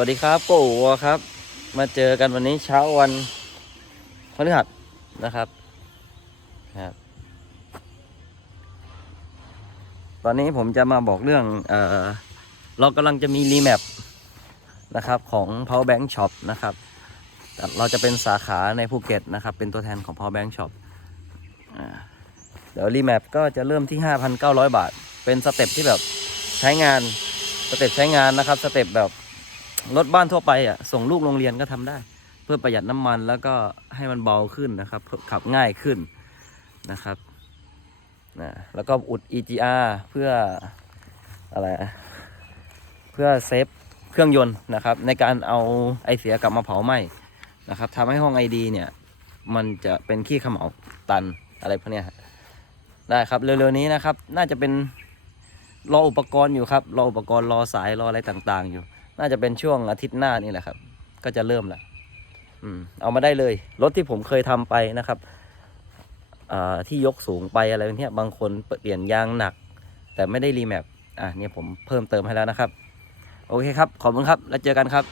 วัสดีครับโกอัวครับ มาเจอกันวันนี้เช้าวันพฤหัสนะครับครับ ตอนนี้ผมจะมาบอกเรื่องเออเรากำลังจะมีรีแมปนะครับของ Power Bank Shop นะครับ เราจะเป็นสาขาในภูเก็ตนะครับ เป็นตัวแทนของ Power Bank Shop อ่าเดี๋ยวรีแมปก็จะเริ่มที่ 5,900 บาท เป็นสเต็ปที่แบบใช้งาน สเต็ปใช้งานนะครับ สเต็ปแบบ รถบ้านทั่วไปอะส่งลูกโรงเรียนก็ทำได้ เพื่อประหยัดน้ำมันแล้วก็ให้มันเบาขึ้นนะครับขับง่ายขึ้นนะครับนะแล้วก็อุด EGR เพื่ออะไรเพื่อเซฟเครื่องยนต์นะครับในการเอาไอเสียกลับมาเผาไหม้นะครับทำให้ห้องไอดีเนี่ยมันจะเป็นขี้ขมเหลาตันอะไรพวกเนี้ยได้ครับเร็วๆนี้นะครับ น่าจะเป็นรออุปกรณ์อยู่ครับรออุปกรณ์รอสายรออะไรต่างๆอยู่ น่าจะเป็นช่วงอาทิตย์หน้านี่แหละครับ ก็จะเริ่มละอืมเอามาได้เลย รถที่ผมเคยทำไปนะครับที่ยกสูงไปอะไรเนี้ยบางคนเปลี่ยนยางหนัก แต่ไม่ได้รีแมปอะเนี่ยผมเพิ่มเติมให้แล้วนะครับ โอเคครับ ขอบคุณครับ แล้วเจอกันครับ